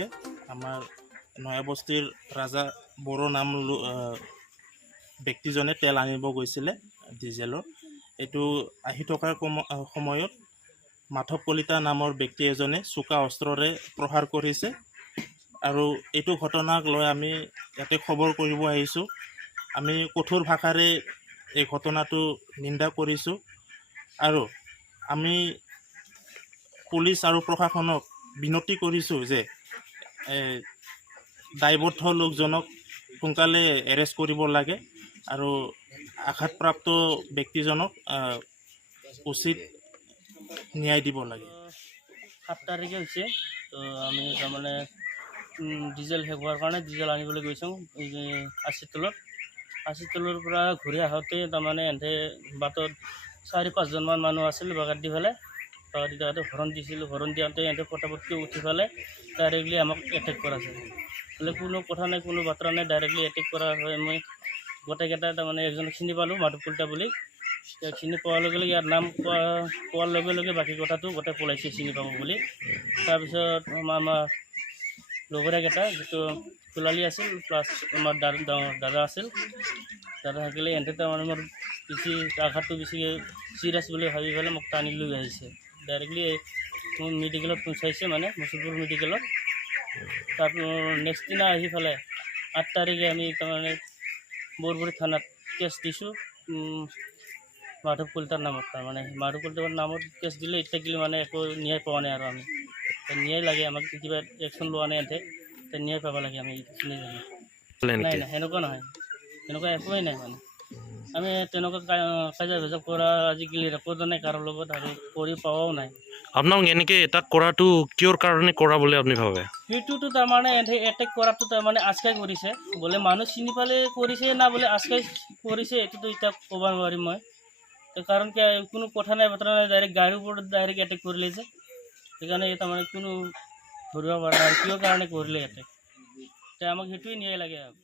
তাৰিখে আমাৰ নয়াবস্তিৰ ৰাজা বড়ো নাম ব্যক্তিজনে তেল আনিব গৈছিলে ডিজেলৰ। এইটো আহি থকাৰ সময়ত মাধৱ কলিতা নামৰ ব্যক্তি এজনে চোকা অস্ত্ৰৰে প্ৰহাৰ কৰিছে। আৰু এইটো ঘটনাক লৈ আমি ইয়াতে খবৰ কৰিব আহিছোঁ। আমি কঠোৰ ভাষাৰে এই ঘটনাটো নিন্দা কৰিছোঁ আৰু আমি পুলিচ আৰু প্ৰশাসনক বিনতি কৰিছোঁ যে দায়বদ্ধ লোকজনক সোনকালে এৰেষ্ট কৰিব লাগে আৰু আঘাতপ্ৰাপ্ত ব্যক্তিজনক উচিত ন্যায় দিব লাগে। 7 তাৰিখে হৈছে, তো আমি তাৰমানে ডিজেল শেষ হোৱাৰ কাৰণে ডিজেল আনিবলৈ গৈছোঁ আশীতলৰ পৰা ঘূৰি আহোঁতে তাৰমানে এহেঁতে বাটত 4-5জনমান মানুহ আছিল বাগাত দি পেলাই। তাতে হৰণ দিছিলোঁ, হৰণ দিওঁতে এহেঁতে পটাপটকৈ উঠি পেলাই ডাইৰেক্টলি আমাক এটেক কৰাইছে। বোলে কোনো কথা নাই, কোনো বাতৰা নাই, ডাইৰেক্টলি এটেক কৰা হয়। মই গোটেইকেইটা তাৰমানে একজনক চিনি পালোঁ, মাধৱ কলিতা বুলি। চিনি পোৱাৰ লগে লগে ইয়াৰ নাম কোৱাৰ লগে লগে বাকী কথাটো গোটেই পলাইছে চিনি পাব বুলি। তাৰপিছত আমাৰ লগৰীয়াকেইটা যিটো কোলালী আছিল প্লাছ আমাৰ দাদা আছিল, দাদা থাকিলে এহেঁতে তাৰমানে মোৰ আঘাতটো বেছিকৈ চিৰিয়াছ বুলি ভাবি পেলাই মোক টানি লৈ আহিছে। ডাইৰেক্টলি মোৰ মেডিকেলত পঞ্চাইছে, মানে মুছলপুৰ মেডিকেলত। তাৰ নেক্সট দিনা আহি পেলাই 8 তাৰিখে আমি তাৰমানে বৰবৰী থানাত কেছ দিছোঁ মাধৱ কলিতাৰ নামত। তাৰমানে মাধৱ কলিতাৰ নামত কেছ দিলে এতিয়া মানে একো ন্যায় পোৱা নাই আৰু আমি ন্যায় লাগে আমাক, কিবা একশ্যন লোৱা নাই এহেঁতে, ন্যায় পাব লাগে আমি। নাই নাই, সেনেকুৱা নহয়, সেনেকুৱা একোৱেই নাই। মানে আমি তেনেকুৱা কাজিয়া ভেজাল কৰা আজিকালি ৰেকৰ্ডো নাই কাৰোৰ লগত আৰু কৰি পোৱাও নাই। আপোনাক এনেকৈ এটাক কৰাটো কিয়ৰ কাৰণে কৰা বুলি আপুনি ভাবে? সেইটোতো তাৰমানে এটেক কৰাটো তাৰমানে আজকাই কৰিছে, বোলে মানুহ চিনি পালে কৰিছে না বোলে আজকাই কৰিছে, এইটোতো এতিয়া ক'ব নোৱাৰিম মই। কাৰণ কোনো কথা নাই, বতৰা নাই, ডাইৰেক্ট গাড়ীৰ ওপৰত ডাইৰেক্ট এটেক কৰিলে যে, সেইকাৰণে তাৰমানে কোনো ধৰিব পৰা নাই কিয় কাৰণে কৰিলে এটেক। এতিয়া আমাক সেইটোৱে ন্যায় লাগে আৰু।